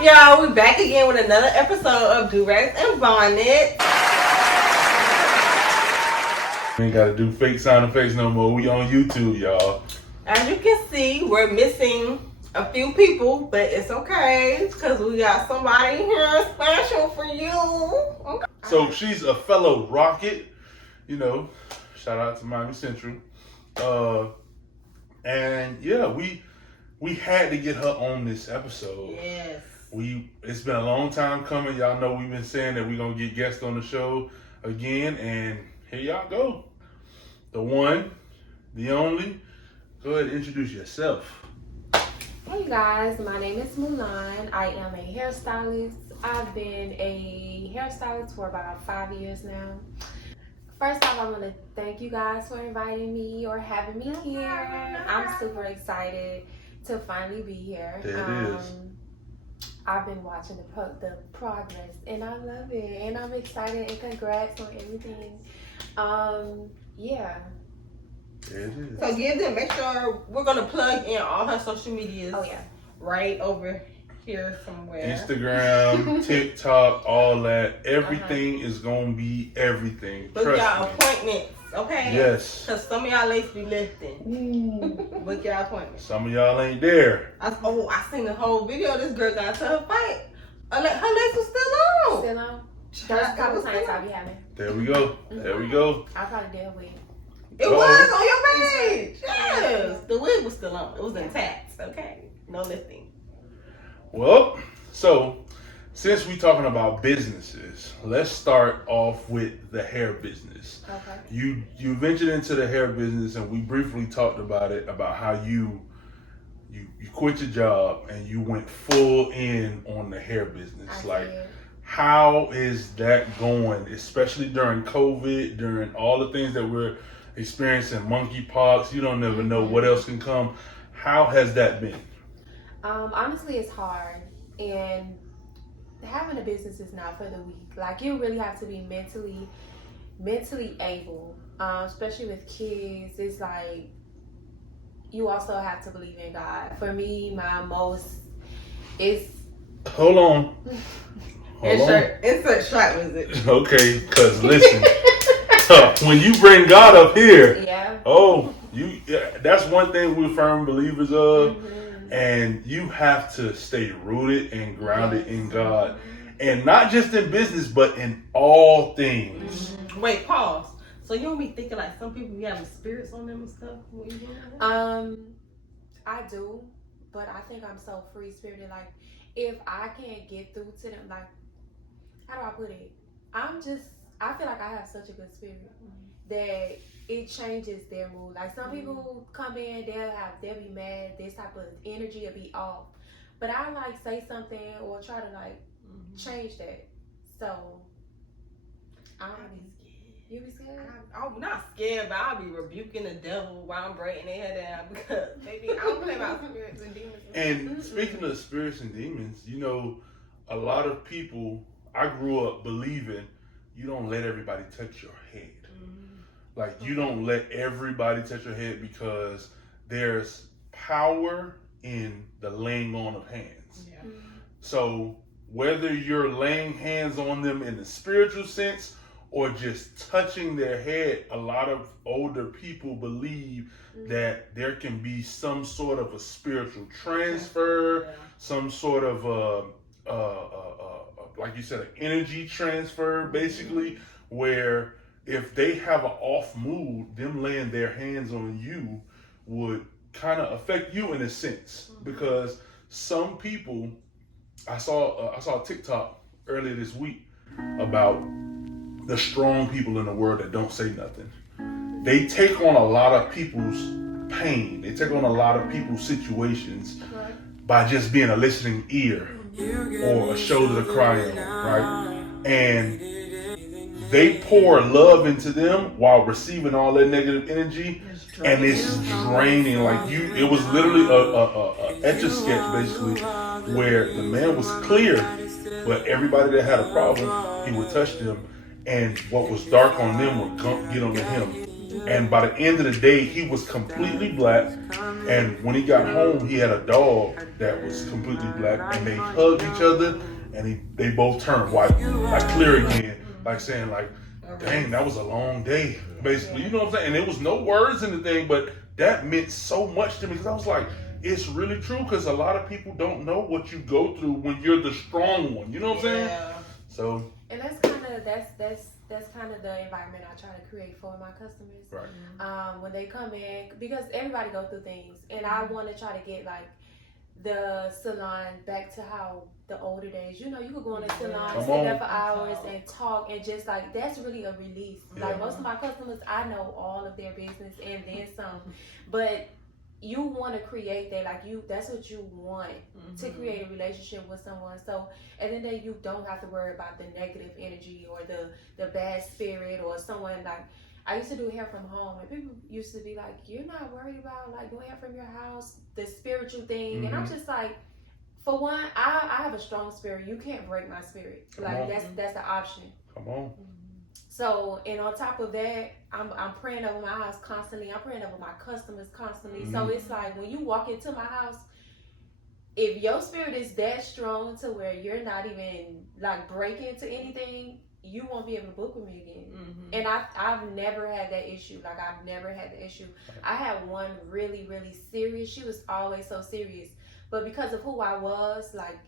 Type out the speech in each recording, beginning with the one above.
up, y'all? We back again with another episode of Durags Bonnets. We ain't gotta do fake sound effects no more. We on YouTube, y'all. As you can see, we're missing a few people, but it's okay because we got somebody here special for you. Okay. So she's a fellow Rocket, you know. Shout out to Miami Central. And yeah, we had to get her on this episode. Yes. It's been a long time coming. Y'all know we've been saying that we're gonna get guests on the show again, and here y'all go. The one, the only. Go ahead and introduce yourself. Hey guys, my name is Mulan. I am a hairstylist. I've been a hairstylist for about 5 years now. First off, I want to thank you guys for inviting me or having me here. I'm super excited to finally be here. There it is. I've been watching the progress and I love it, and I'm excited, and congrats on everything. Yeah. There it is. So make sure we're gonna plug in all her social medias. Oh yeah. Right over here somewhere. Instagram, TikTok, all that. Everything is gonna be everything. Book Trust y'all me. appointments, okay? Yes. Cause some of y'all ladies be lifting. Book y'all appointments. Some of y'all ain't there. I seen the whole video. This girl got to her fight. Her legs was still on. Still on? There's a couple times I'll be having. There we go. There we go. I probably did a wig. It was on your page. Yes. The wig was still on. It was intact. Okay. No lifting. Well, so since we talking about businesses, let's start off with the hair business. Okay. You ventured into the hair business, and we briefly talked about it, about how you quit your job and you went full in on the hair business. How is that going, especially during COVID, during all the things that we're experiencing, monkeypox, you don't never know what else can come. How has that been? Honestly, it's hard, and having a business is not for the weak. Like, you really have to be mentally able, especially with kids. It's like, you also have to believe in God. For me, Hold on. Insert shot visit. Okay, because listen, when you bring God up here, that's one thing we're firm believers of. Mm-hmm. And you have to stay rooted and grounded in God. And not just in business, but in all things. Mm-hmm. Wait, pause. So you don't be thinking like some people be having spirits on them and stuff when you doing that? I do, but I think I'm so free spirited. Like, if I can't get through to them, like, how do I put it? I feel like I have such a good spirit that it changes their mood. Like, some people come in, they'll be mad, this type of energy will be off. But I like say something or try to change that. So I don't be scared. You be scared? I'm not scared, but I'll be rebuking the devil while I'm breaking their head down because maybe I don't play about spirits and demons. And speaking of spirits and demons, you know, a lot of people, I grew up believing you don't let everybody touch your head. Like, you don't let everybody touch your head because there's power in the laying on of hands. Yeah. So whether you're laying hands on them in the spiritual sense or just touching their head, a lot of older people believe that there can be some sort of a spiritual transfer, some sort of like you said, an energy transfer, basically, where if they have an off mood, them laying their hands on you would kind of affect you in a sense. Because some people, I saw a TikTok earlier this week about the strong people in the world that don't say nothing. They take on a lot of people's pain. They take on a lot of people's situations by just being a listening ear or a shoulder to cry on, right? And they pour love into them while receiving all that negative energy, and it's draining. Like, it was literally a Etch-a-Sketch basically, where the man was clear, but everybody that had a problem, he would touch them, and what was dark on them would get onto him. And by the end of the day, he was completely black. And when he got home, he had a dog that was completely black, and they hugged each other, and they both turned white, like clear again, like saying like, dang, that was a long day, basically. You know what I'm saying? And there was no words in the thing, but that meant so much to me, because I was like, it's really true, because a lot of people don't know what you go through when you're the strong one. You know what I'm saying? So. And that's kind of the environment I try to create for my customers. Right. When they come in, because everybody go through things, and I want to try to get like the salon back to how the older days. You know, you could go in the salon, sit there for hours and talk, and just like that's really a release. Like most of my customers, I know all of their business and then some, but you want to create that, like that's what you want, to create a relationship with someone. So at the end of the day, you don't have to worry about the negative energy or the bad spirit or someone. Like I used to do hair from home, and people used to be like, you're not worried about like doing hair from your house, the spiritual thing. And I'm just like, for one, I have a strong spirit. You can't break my spirit. That's the option. Come on. So, and on top of that, I'm praying over my house constantly. I'm praying over my customers constantly. So it's like when you walk into my house, if your spirit is that strong to where you're not even like breaking to anything, you won't be able to book with me again. And I've never had that issue. Like I've never had the issue. I had one really, really serious. She was always so serious. But because of who I was, like,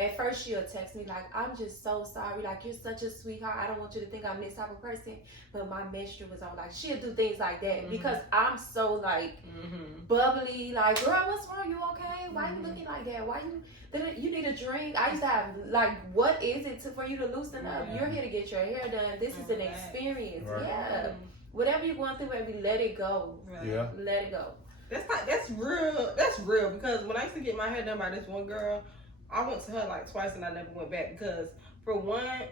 at first she'll text me like, I'm just so sorry, like you're such a sweetheart, I don't want you to think I'm this type of person, but my menstrual was on. Like she'll do things like that because I'm so like bubbly, like, girl, what's wrong, you okay, why you looking like that, why you need a drink. I used to have like, what is it for you to loosen up? You're here to get your hair done, this is an experience. Whatever you're going through, baby, let it go. Let it go. That's real because when I used to get my hair done by this one girl, I went to her like twice and I never went back because, for one,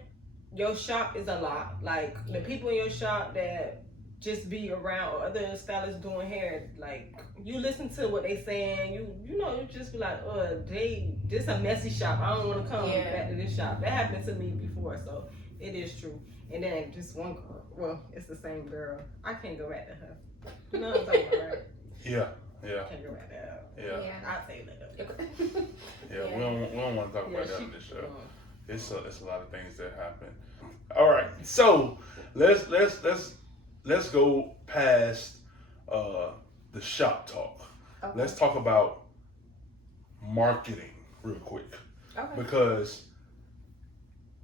your shop is a lot. Like, the people in your shop that just be around other stylists doing hair, like, you listen to what they saying, you know, you just be like, this a messy shop. I don't want to come back to this shop. That happened to me before, so it is true. And then just one girl, well, it's the same girl. I can't go back to her. You know what I'm talking about, right? Yeah. Can't go back to her. I'll say that. We don't want to talk about that on this show. It's a lot of things that happen. All right, so let's go past the shop talk. Let's talk about marketing real quick, because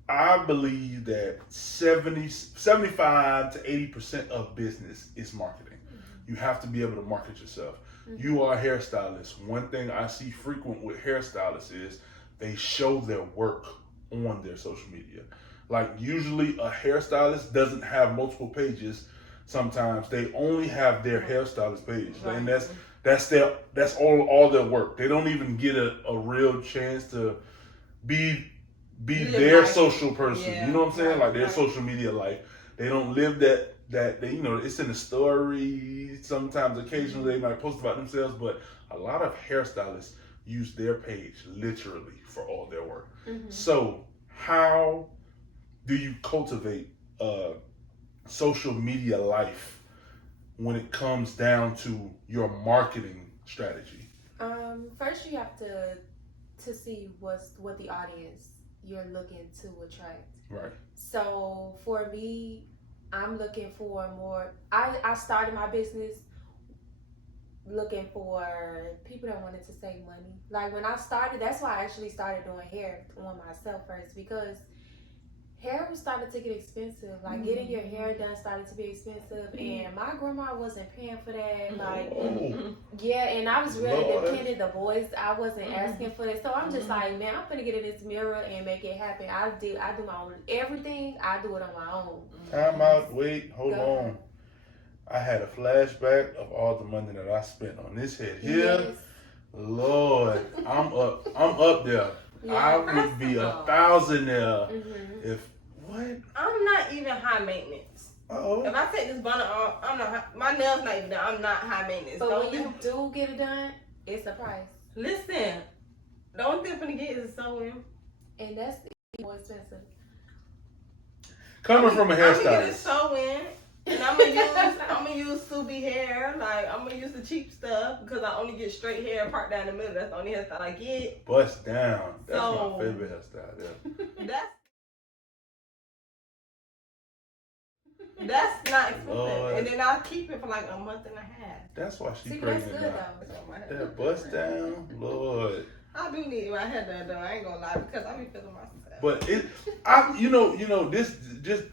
I believe that 75 to 80% of business is marketing. You have to be able to market yourself. You are a hairstylist. One thing I see frequent with hairstylists is they show their work on their social media. Like usually a hairstylist doesn't have multiple pages. Sometimes they only have their hairstylist page. And that's all their work. They don't even get a real chance to be their social person. You know what I'm saying? Like their social media life. They don't live that they, you know, it's in the story. Sometimes occasionally they might post about themselves, but a lot of hairstylists use their page literally for all their work. So how do you cultivate a social media life when it comes down to your marketing strategy? First you have to see what the audience you're looking to attract. Right. So for me, I'm looking for more. I started my business looking for people that wanted to save money. Like when I started, that's why I actually started doing hair on myself first, because hair was starting to get expensive. Like getting your hair done started to be expensive, and my grandma wasn't paying for that. Like, and I was really dependent. The boys, I wasn't asking for this, so I'm just like, man, I'm gonna get in this mirror and make it happen. I do my own everything. I do it on my own. Time out. Wait, hold on. I had a flashback of all the money that I spent on this head here. Yes. Lord, I'm up there. I would be 1,000 there if. What? I'm not even high maintenance. If I take this bonnet off, I'm not. My nails not even done. I'm not high maintenance. But when you do get it done, it's a price. Listen, the only thing I'm gonna get is a sewing, and that's more expensive. Coming from a hairstylist, I'm gonna get a sewing, and I'm gonna gonna use Subi hair. Like, I'm gonna use the cheap stuff because I only get straight hair part down the middle. That's the only hairstyle I get. Bust down. That's So, my favorite hairstyle. Yeah. That's not expensive. Lord. And then I'll keep it for like a month and a half. That's why she See, pregnant that's good now. though. That bust down, Lord. I do need my hair done though. I ain't gonna lie because I be feeling myself. But this just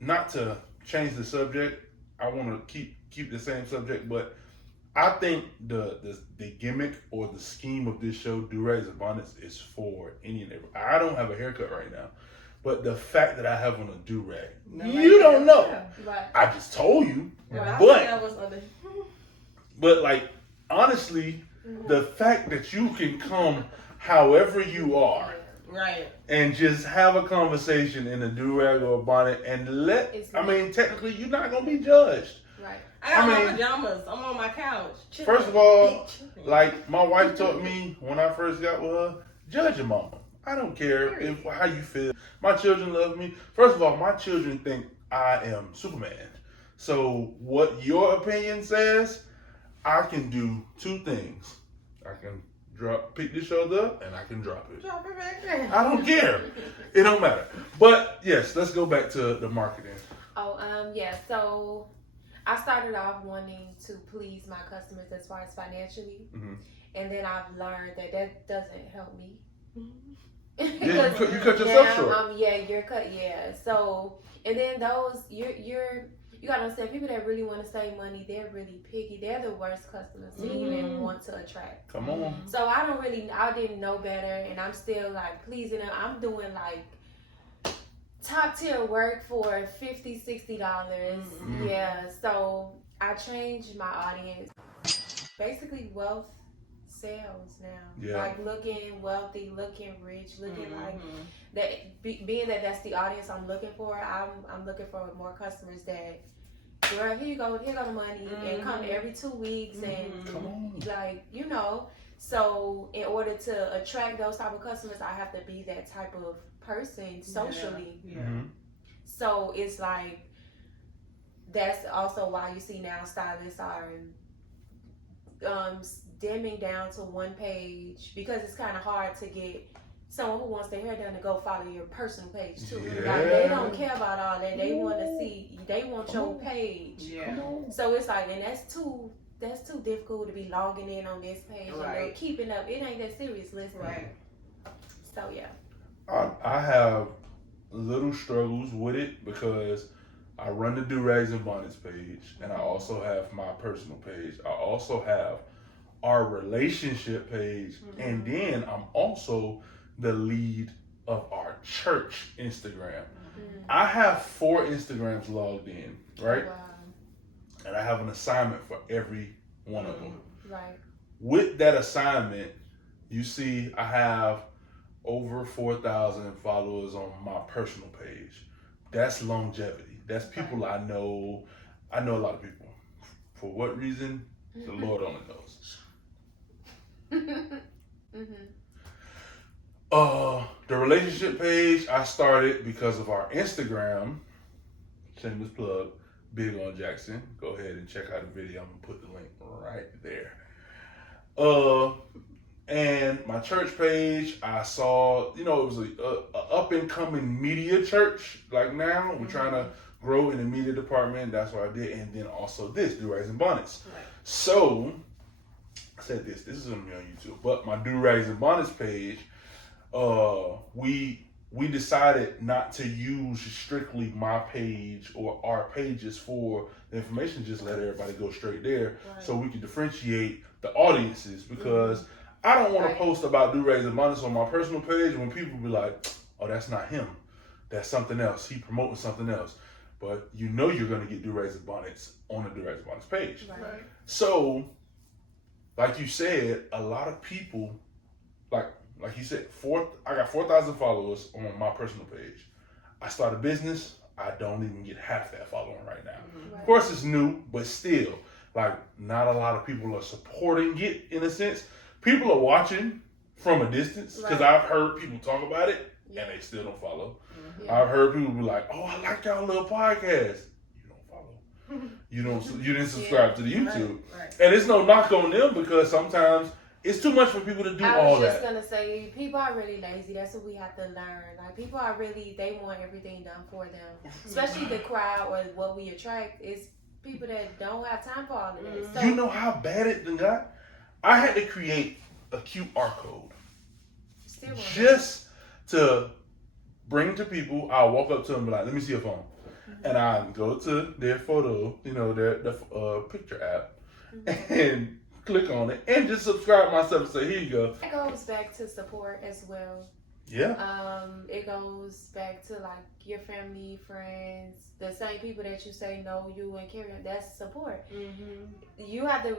not to change the subject. I want to keep the same subject, but I think the gimmick or the scheme of this show, Durags and Bonnets, is for any and every. I don't have a haircut right now, but the fact that I have on a durag, you don't know. Right. I just told you, Right. but like honestly, the fact that you can come however you are. Right. And just have a conversation in a durag or a bonnet and technically you're not going to be judged. Right. I got my pajamas. I'm on my couch. Chilling. First of all, like my wife taught me when I first got with her, judge your mama. I don't care how you feel. My children love me. First of all, my children think I am Superman. So what your opinion says, I can do two things. I can pick this shoulder up and I can drop it. Drop it back there. I don't care. It don't matter. But yes, let's go back to the marketing. Yeah. So I started off wanting to please my customers as far as financially, and then I've learned that doesn't help me. Yeah, you cut yourself short. You're cut. Yeah. So and then those you gotta understand, people that really want to save money, they're really picky. They're the worst customers to even want to attract. Come on. So I didn't know better, and I'm still like pleasing them. I'm doing like top tier work for $50, $60. Yeah. So I changed my audience. Basically, wealth sells now. Yeah. Like looking wealthy, looking rich, looking like that. Being that that's the audience I'm looking for, I'm looking for more customers that, girl, here you go the money, and come every 2 weeks, and like So in order to attract those type of customers, I have to be that type of person socially. Yeah. So it's like that's also why you see now stylists are dimming down to one page, because it's kind of hard to get someone who wants their hair done to go follow your personal page too. Yeah. Like they don't care about all that. They want to see. They want your page. Yeah. So it's like, and that's too difficult to be logging in on this page and keeping up. It ain't that serious, listen. Right. So yeah. I have little struggles with it because I run the Durags and Bonnets page, and I also have my personal page. I also have our relationship page, and then I'm also the lead of our church Instagram. I have 4 Instagrams logged in, right? Wow. And I have an assignment for every one of them. Right. With that assignment, you see I have over 4,000 followers on my personal page. That's longevity. That's people I know. I know a lot of people. For what reason? The Lord only knows. The relationship page I started because of our Instagram. Shameless plug. Big on Jackson. Go ahead and check out the video. I'm gonna put the link right there. And my church page, I saw, it was a up and coming media church. Like now, we're trying to grow in the media department. That's what I did. And then also this, Durags and Bonnets. Right. So I said this is gonna be on YouTube. But my Durags and Bonnets page, we decided not to use strictly my page or our pages for the information. Just let everybody go straight there, so we can differentiate the audiences, because I don't want to post about Durags and Bonnets on my personal page when people be like, oh, that's not him. That's something else. He promoting something else. But you're going to get Durags and Bonnets on the Durags and Bonnets page. Right. So, like you said, a lot of people, like you said, I got 4,000 followers on my personal page. I start a business, I don't even get half that following right now. Right. Of course, it's new, but still, like, not a lot of people are supporting it in a sense. People are watching from a distance, because I've heard people talk about it and they still don't follow. I've heard people be like, oh, I like y'all little podcast. You don't follow. You didn't subscribe to the YouTube. Right. And it's no knock on them because sometimes it's too much for people to do all that. I was just gonna say, people are really lazy. That's what we have to learn. Like, people are really, they want everything done for them. Especially the crowd or what we attract is people that don't have time for all of that. So, You know how bad it done got? I had to create a QR code just to bring to people. I'll walk up to them and be like, let me see your phone. And I go to their photo, the picture app, and click on it and just subscribe myself and say, here you go. it goes back to support as well. Yeah. It goes back to like your family, friends, the same people that you say know you and carry on. That's support. You have to.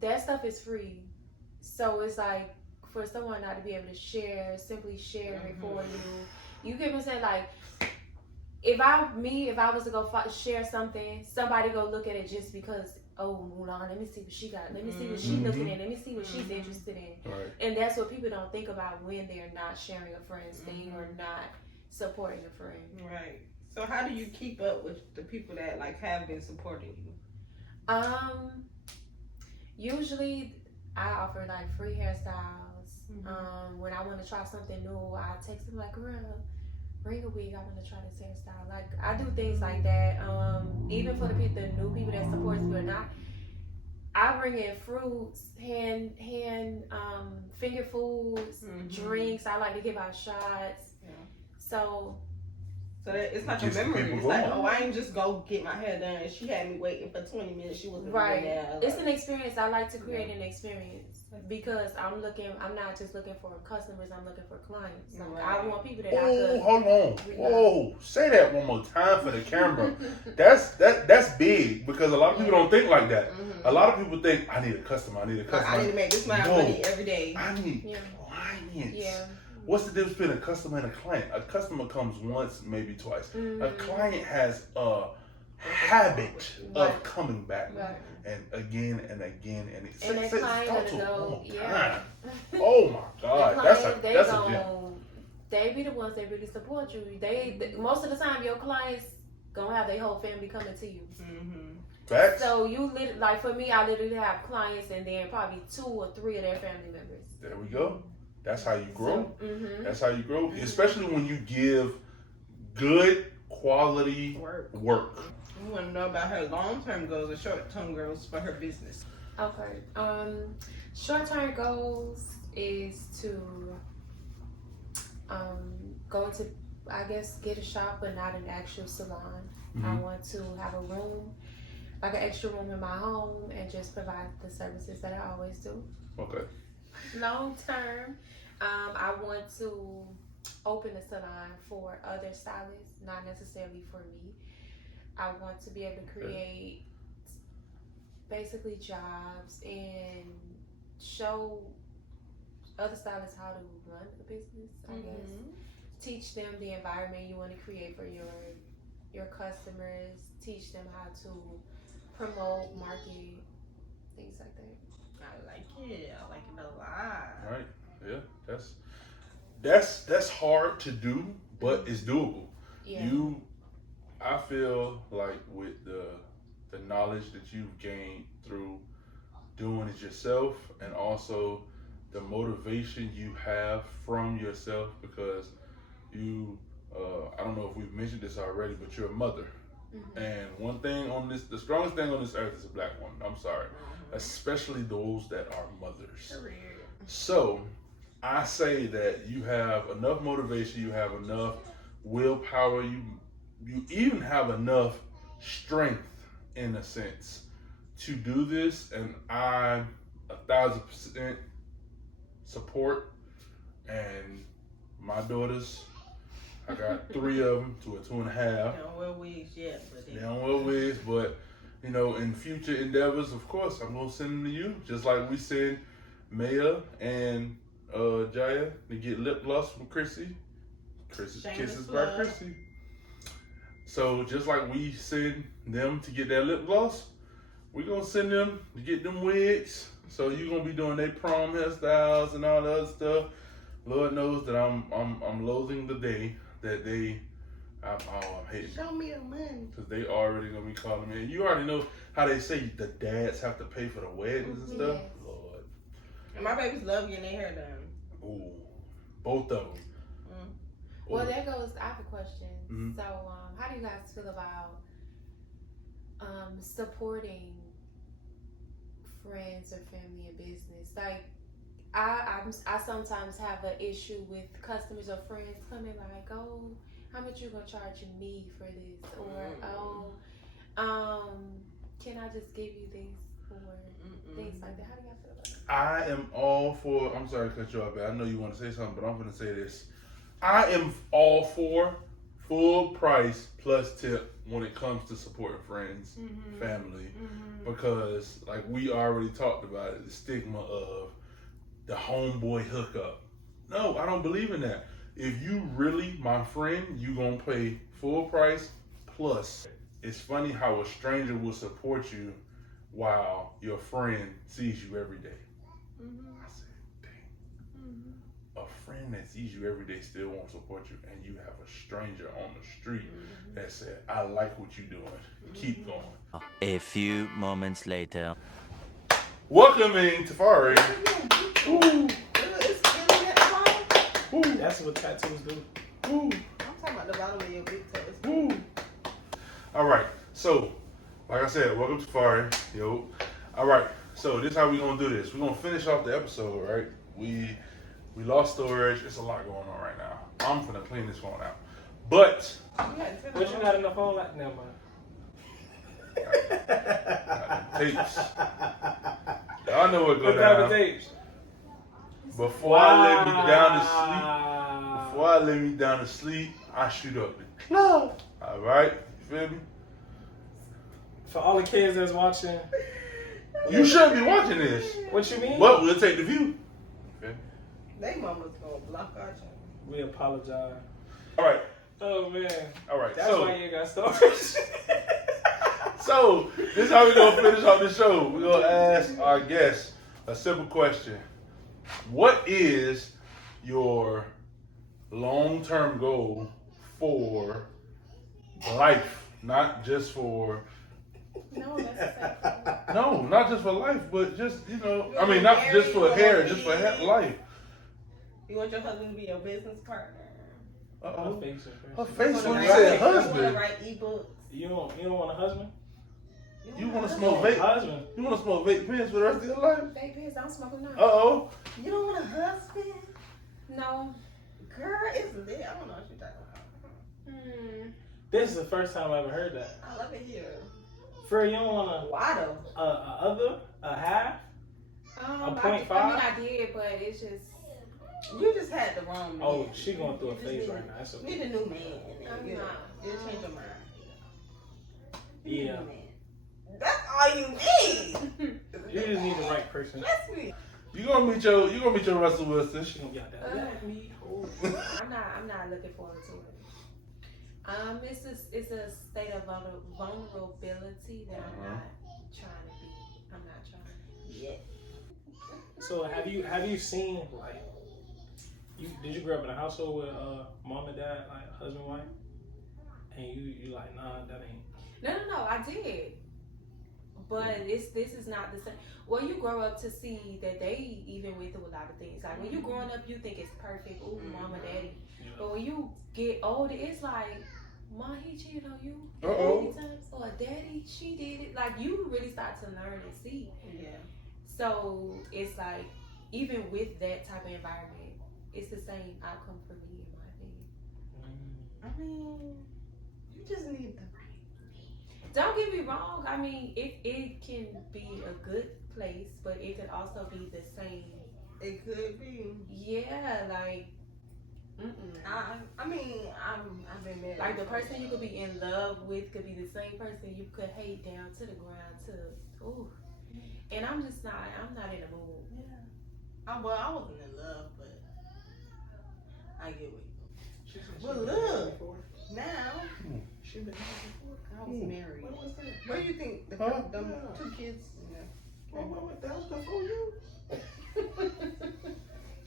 That stuff is free, so it's like for someone not to be able to simply share it for you. You get what I'm saying? Like, if I was to go share something, somebody go look at it just because. Oh, Mulan, let me see what she got. Let me see what she's looking at. Let me see what she's interested in. Right. And that's what people don't think about when they're not sharing a friend's thing or not supporting a friend. Right. So how do you keep up with the people that like have been supporting you? Usually I offer like free hairstyles. When I want to try something new, I text them like, girl, bring a wig, I want to try this hairstyle. Like, I do things like that. Even for the new people that support me or not, I bring in fruits, finger foods, drinks. I like to give out shots. Yeah. So that it's like a memory. It's like, I ain't just go get my hair done. She had me waiting for 20 minutes. She wasn't right. There. Like, it's an experience. I like to create an experience because I'm not just looking for customers. I'm looking for clients. Like, I want people that I could. Hold on. Whoa, say that one more time for the camera. That's big because a lot of people don't think like that. A lot of people think I need a customer. I need to make this much money every day. I need clients. Yeah. What's the difference between a customer and a client? A customer comes once, maybe twice. A client has a habit of coming back and again and again and that client will go, Oh my God, that's a gem. They be the ones that really support you. They most of the time your clients gonna have their whole family coming to you. Facts. So like for me, I literally have clients and then probably 2 or 3 of their family members. There we go. That's how you grow. That's how you grow, especially when you give good quality work. We want to know about her long-term goals or short-term goals for her business. Okay. Short-term goals is to go to, I guess, get a shop, but not an actual salon. I want to have a room, like an extra room in my home, and just provide the services that I always do. Okay. Long term, I want to open a salon for other stylists, not necessarily for me. I want to be able to create basically jobs and show other stylists how to run a business, I guess. Teach them the environment you want to create for your customers. Teach them how to promote, market, things like that. I like it a lot. Right. Yeah. That's hard to do, but it's doable. Yeah. I feel like with the knowledge that you've gained through doing it yourself, and also the motivation you have from yourself, because you I don't know if we've mentioned this already, but you're a mother. And one thing on this, the strongest thing on this earth is a black woman. I'm sorry. Especially those that are mothers. So I say that you have enough motivation, you have enough willpower, you even have enough strength in a sense to do this, and I 1,000% support. And my daughters, I got 3 of them to a 2.5. They don't wear wigs yet, but they don't wear wigs, but in future endeavors, of course, I'm gonna send them to you, just like we send Maya and Jaya to get lip gloss from Chrissy. Chrissy's Kisses by Chrissy. So just like we send them to get their lip gloss, we're gonna send them to get them wigs. So you're gonna be doing their prom hairstyles and all that other stuff. Lord knows that I'm loathing the day that they I'm hating. Show me the money. Because they already going to be calling me. And you already know how they say the dads have to pay for the weddings and stuff. Yes. Lord. And my babies love getting their hair done. Ooh. Both of them. Well, there goes. I have a question. Mhm. So, how do you guys feel about supporting friends or family in business? Like, I sometimes have an issue with customers or friends coming like, oh, how much you gonna charge me for this? Or can I just give you this? Or things like that. How do y'all feel about that? I am all for, I'm sorry to cut you off, but I know you want to say something, but I'm going to say this. I am all for full price plus tip when it comes to supporting friends, family, because like we already talked about it, the stigma of the homeboy hookup. No, I don't believe in that. If you really my friend, you gonna pay full price plus. It's funny how a stranger will support you while your friend sees you every day. I said, dang. A friend that sees you every day still won't support you, and you have a stranger on the street that said, I like what you're doing. Keep going. A few moments later. Welcoming Tafari. Ooh. It's killing that phone. Ooh. That's what tattoos do. Ooh. I'm talking about the bottom of your big toes. Ooh. All right. So, like I said, welcome to Tafari. Yo. All right. So this is how we gonna do this. We're gonna finish off the episode, right? We lost storage. It's a lot going on right now. I'm finna clean this phone out. But What you got in the phone like? Never mind. tapes. Y'all know what go What type of down. tapes? Before I lay me down to sleep, I shoot up the club. All right, you feel me? For all the kids that's watching, You shouldn't be watching this, what you mean? but we'll take the view. Okay. They mama's gonna block our channel. We apologize. All right, Oh man, all right. that's So, why you ain't got storage. so this is how we gonna finish off the show. We're gonna ask our guests a simple question: what is your long-term goal for life? Not just for No, that's the same. no, not just for life, but just I mean, not just for hair, just for life. You want your husband to be your business partner. Uh-oh. Her face is Her crazy. face You when wanna you said write- You want husband. to write ebooks. You don't want a husband? You want to smoke vape? Husband. You want to smoke vape pens for the rest of your life? Babies, don't smoke them now. Uh-oh. You don't want a husband? No. Girl, it's lit. I don't know what you're talking about. This is the first time I ever heard that. I love it here. Fred, you don't want Why though? a half? A 0.5? I did, but it's just. You just had the wrong man. Oh, she going through a You just phase need- right now. That's okay. Need a new man. I'm You know, not. You'll change your mind. You need a Yeah. new man. That's all you need. You just need the right person. That's me. You gonna meet your Russell Wilson. She gonna get that. Let me hold. I'm not looking forward to it. It's a state of vulnerability that I'm not trying to be. I'm not trying yet. So have you seen like did you grow up in a household with mom and dad, like husband wife, and you like nah, that ain't. No, I did. But this is not the same. Well, you grow up to see that they even went through a lot of things. Like when you growing up, you think it's perfect. Ooh, mama, daddy. Yeah. But when you get older, it's like, Mom, he cheated on you. Uh-oh. Many times. Or daddy, she did it. Like you really start to learn and see. Yeah. So it's like, even with that type of environment, it's the same outcome for me, in my opinion. I mean, you just need the right. Don't get me wrong. I mean, it can be a good place, but it could also be the same. It could be. Yeah, like, I mean, I've been married. like the person you could be in love with could be the same person you could hate down to the ground to. Ooh, and I'm not in the mood. Yeah. Well, I wasn't in love, but I get what you. Well, look now. She been before. I was married. What was that? Where do you think the Huh? two kids? That was before you.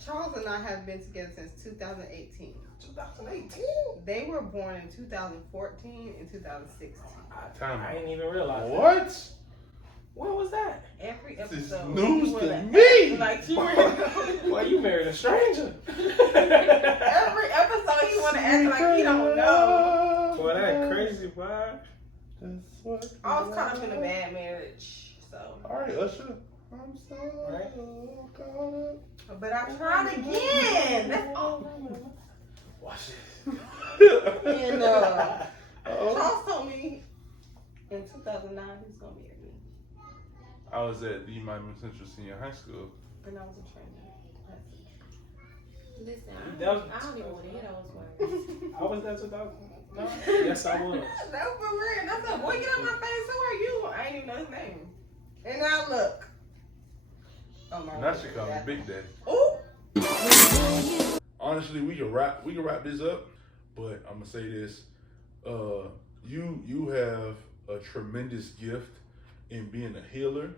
Charles and I have been together since 2018. 2018? They were born in 2014 and 2016. I didn't even realize. What? When was that? Every This is episode. news you to wanna me. act Like you Why you married a stranger? Every episode he want to act like he don't know. Boy, that crazy, boy. I was caught up in a bad marriage, so. All right, Usher. I'm sorry. Right. Caught up. But I tried again. That's all. Watch it. And Uh-oh. Charles told me in 2009 he was gonna marry me, I was at the Miami Central Senior High School. and I was a trainer. Listen, That I was- don't even want to hear those words. I was there 2000. No? Yes, I was. No, for real. That's a boy. Get out my face. Who are you? I ain't even know his name. And now look. Oh my Now God. she called me Big Daddy. Ooh. Honestly, we can wrap this up, but I'm gonna say this: you have a tremendous gift in being a healer,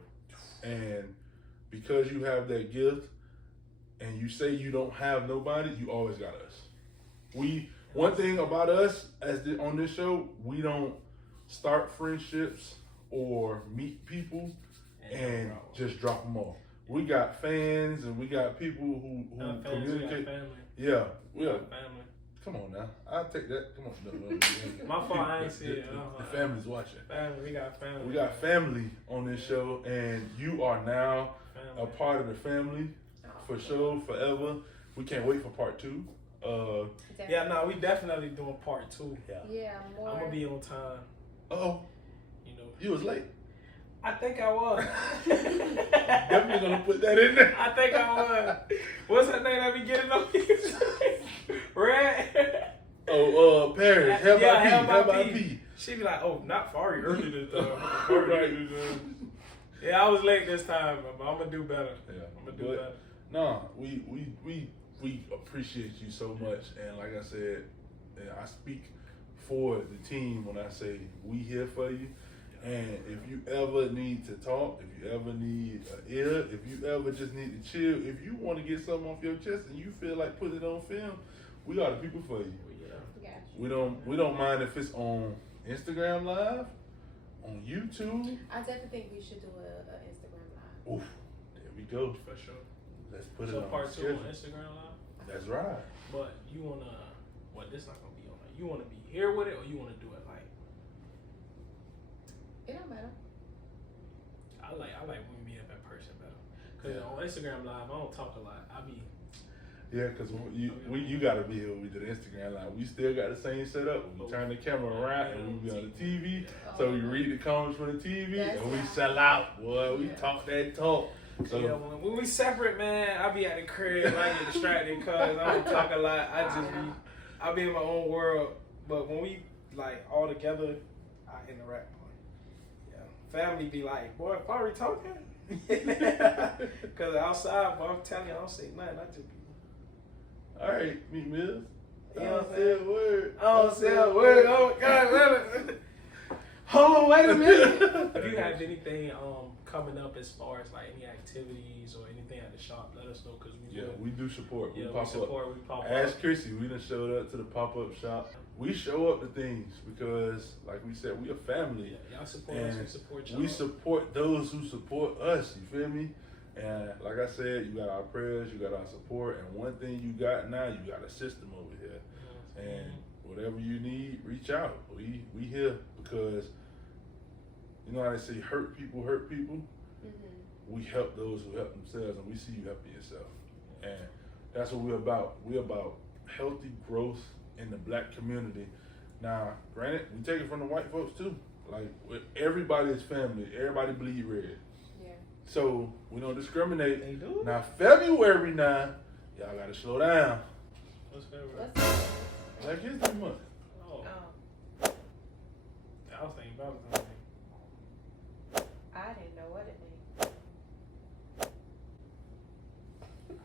and because you have that gift, and you say you don't have nobody, you always got us. One thing about us on this show, we don't start friendships or meet people and just drop them off. We got fans and we got people who communicate. Yeah, we got family. Come on now, I'll take that. Come on, no. My fault, I ain't see it. The family's watching. Family, we got family. We got family on this show, and you are now a part of the family for sure, forever. We can't wait for part 2. Yeah, no, we definitely doing part 2. Yeah, more. I'm gonna be on time. Oh, You know, you was late. I think I was. Definitely gonna put that in there. I think I was. What's that name that be getting on you? Red. Oh, Paris. How about P? She be like, oh, not Fari early this time. Right. Yeah, I was late this time, but I'm gonna do better. Yeah, I'm gonna do better. No, we appreciate you so much, and like I said, I speak for the team when I say we here for you. And if you ever need to talk, if you ever need an ear, if you ever just need to chill, if you want to get something off your chest and you feel like putting it on film, we are the people for you. Gotcha. We don't mind if it's on Instagram Live, on YouTube. I definitely think we should do a Instagram live. Oof, there we go. For sure. Let's put So it on part 2 schedule. on Instagram Live. That's right. But you wanna, this not gonna be on. You wanna be here with it, or you wanna do it like? It don't matter. I like when we meet up in person better. Cause on Instagram Live, I don't talk a lot. I be. Yeah, because you got to be here when we do the Instagram Live. We still got the same setup. We turn the camera around and we be on the TV. So we read the comments from the TV and we sell out. Boy, we talk that talk. So Yeah, when we separate, man, I be at the crib. I get distracted because I don't talk a lot. I be in my own world. But when we like all together, I interact more. Yeah, family be like, boy, if I already talking, because outside, boy, I'm telling you, I don't say nothing. I just be. all right, Meat Mills. You I know don't what I'm say a word. I don't say a word. Oh God, hold on, wait a minute. If you have anything coming up as far as like any activities or anything at the shop, let us know because We do support. Yeah, we pop we support. up. We pop Ask up. Chrissy. We done showed up to the pop-up shop. We show up to things because, like we said, we a family. Yeah, y'all support us. We support y'all. We support those who support us. You feel me? And like I said, you got our prayers, you got our support, and one thing you got now, you got a system over here. And whatever you need, reach out. We here because you know how they say hurt people hurt people. We help those who help themselves, and we see you helping yourself. And that's what we're about. We're about healthy growth in the black community. Now, granted, we take it from the white folks too. Like everybody is family. Everybody bleed red. Yeah. So we don't discriminate. They do? Now February now, y'all gotta slow down. What's favorite? What's that? Black History Month. Oh, Oh, I was thinking Valentine's Day. I didn't know what it meant.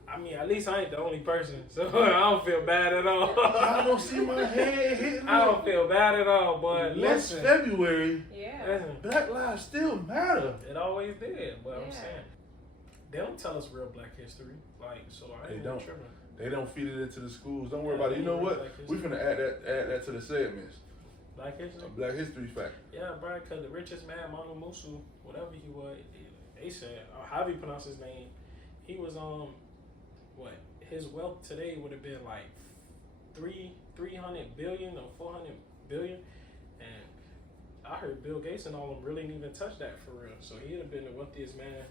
I mean, at least I ain't the only person, so I don't feel bad at all. I don't see my head hitting. I don't feel bad at all, but Once listen, February, Yeah. listen, Black lives still matter. it always did, but I'm Yeah. saying. They don't tell us real Black history, like, so I They ain't don't. tripping. They don't feed it into the schools. Don't worry about it. You know what? We finna add that to the segments. Black history? Black history fact. Yeah, bro, because the richest man, Manu Musu, whatever he was, they said, however you pronounce his name, he was, what? His wealth today would have been like 300 billion or 400 billion. And I heard Bill Gates and all of them really didn't even touch that for real. So he'd have been the wealthiest man